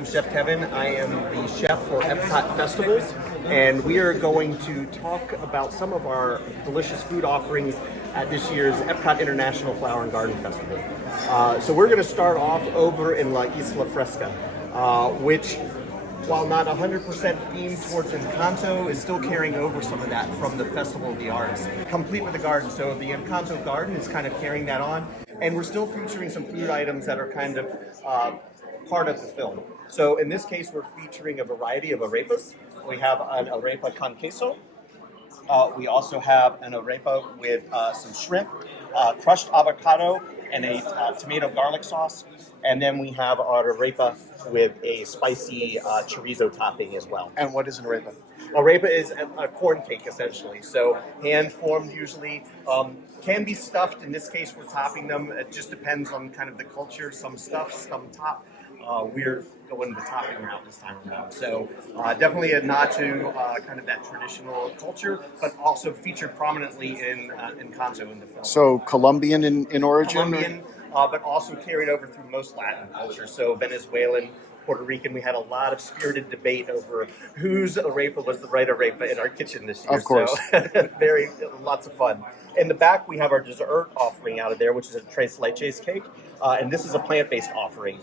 I'm Chef Kevin. I am the chef for EPCOT Festivals, and we are going to talk about some of our delicious food offerings at this year's EPCOT International Flower and Garden Festival. So we're going to start off over in La Isla Fresca, which, while not 100% themed towards Encanto, is still carrying over some of that from the Festival of the Arts, complete with the garden. So the Encanto garden is kind of carrying that on, and we're still featuring some food items that are kind of part of the film. So in this case, we're featuring a variety of arepas. We have an arepa con queso. We also have an arepa with some shrimp, crushed avocado, and a tomato garlic sauce. And then we have our arepa with a spicy chorizo topping as well. And what is an arepa? Arepa is a corn cake, essentially. So hand-formed usually. Can be stuffed. In this case, we're topping them. It just depends on kind of the culture. Some stuff, some top. We're going the topping route this time around. So definitely a nod to kind of that traditional culture, but also featured prominently in Encanto in the film. So Colombian in origin? Colombian, but also carried over through most Latin culture. So Venezuelan, Puerto Rican, we had a lot of spirited debate over whose arepa was the right arepa in our kitchen this year. Of course. So lots of fun. In the back, we have our dessert offering out of there, which is a tres leches cake. And this is a plant-based offering,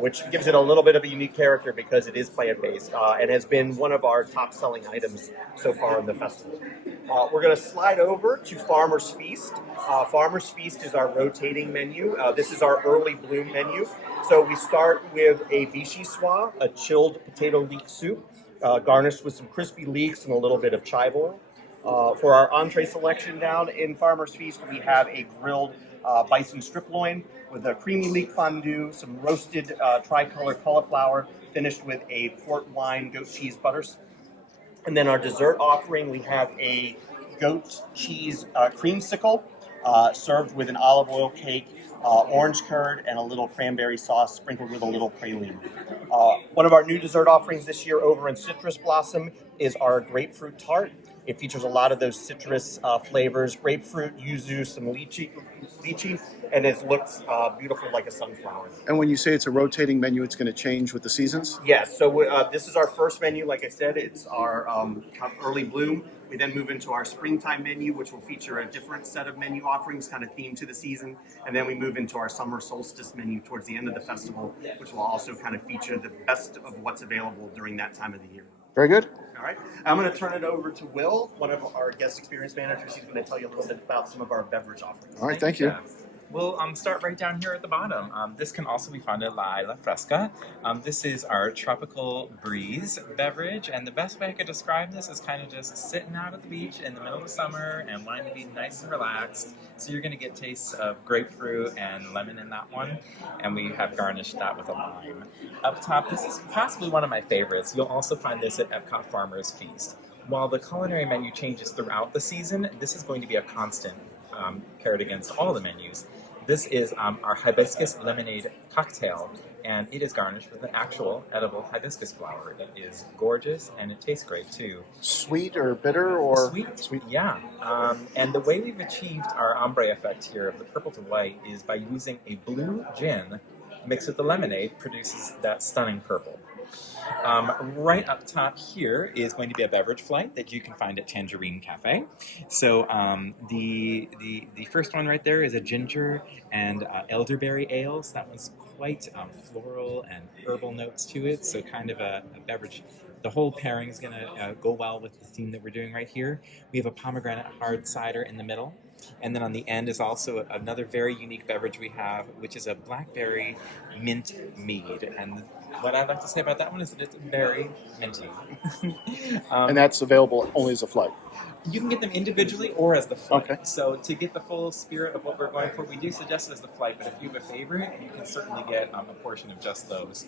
which gives it a little bit of a unique character because it is plant-based and has been one of our top-selling items so far in the festival. We're going to slide over to Farmer's Feast. Farmer's Feast is our rotating menu. This is our early bloom menu. So we start with a vichyssoise, a chilled potato leek soup, garnished with some crispy leeks and a little bit of chive oil. For our entree selection down in Farmer's Feast, we have a grilled bison strip loin with a creamy leek fondue, some roasted tricolor cauliflower, finished with a port wine goat cheese butters. And then our dessert offering, we have a goat cheese creamsicle served with an olive oil cake, orange curd, and a little cranberry sauce sprinkled with a little praline. One of our new dessert offerings this year over in Citrus Blossom is our grapefruit tart. It features a lot of those citrus flavors, grapefruit, yuzu, some lychee, and it looks beautiful like a sunflower. And when you say it's a rotating menu, it's going to change with the seasons? Yes, so this is our first menu. Like I said, it's our early bloom. We then move into our springtime menu, which will feature a different set of menu offerings, kind of themed to the season. And then we move into our summer solstice menu towards the end of the festival, which will also kind of feature the best of what's available during that time of the year. Very good. All right. I'm going to turn it over to Will, one of our guest experience managers. He's going to tell you a little bit about some of our beverage offerings. All right, thank you. We'll start right down here at the bottom. This can also be found at La Isla Fresca. This is our tropical breeze beverage, and the best way I could describe this is kind of just sitting out at the beach in the middle of summer and wanting to be nice and relaxed. So you're going to get tastes of grapefruit and lemon in that one, and we have garnished that with a lime. Up top, this is possibly one of my favorites. You'll also find this at EPCOT Farmer's Feast. While the culinary menu changes throughout the season, this is going to be a constant paired against all the menus. This is our hibiscus lemonade cocktail, and it is garnished with an actual edible hibiscus flower. It is gorgeous, and it tastes great, too. Sweet or bitter or? Sweet, yeah. And the way we've achieved our ombre effect here of the purple to white is by using a blue gin mixed with the lemonade produces that stunning purple. Right up top here is going to be a beverage flight that you can find at Tangerine Cafe. So the first one right there is a ginger and elderberry ale. So that one's quite floral and herbal notes to it. So kind of a beverage. The whole pairing is going to go well with the theme that we're doing right here. We have a pomegranate hard cider in the middle. And then on the end is also another very unique beverage we have, which is a blackberry mint mead. And what I'd like to say about that one is that it's very minty. And that's available only as a flight? You can get them individually or as the flight. Okay. So to get the full spirit of what we're going for, we do suggest it as the flight, but if you have a favorite, you can certainly get a portion of just those.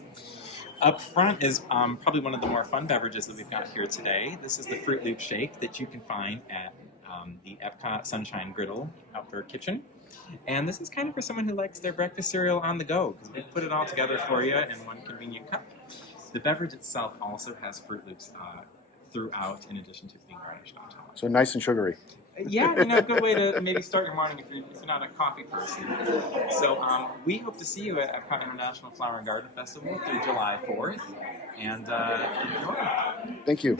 Up front is probably one of the more fun beverages that we've got here today. This is the Fruit Loop Shake that you can find at the EPCOT Sunshine Griddle outdoor kitchen. And this is kind of for someone who likes their breakfast cereal on the go, because we've put it all together for you in one convenient cup. The beverage itself also has Fruit Loops throughout, in addition to being garnished on top. So nice and sugary. Yeah, a good way to maybe start your morning if you're not a coffee person. So we hope to see you at EPCOT International Flower and Garden Festival through July 4th, and enjoy. Thank you.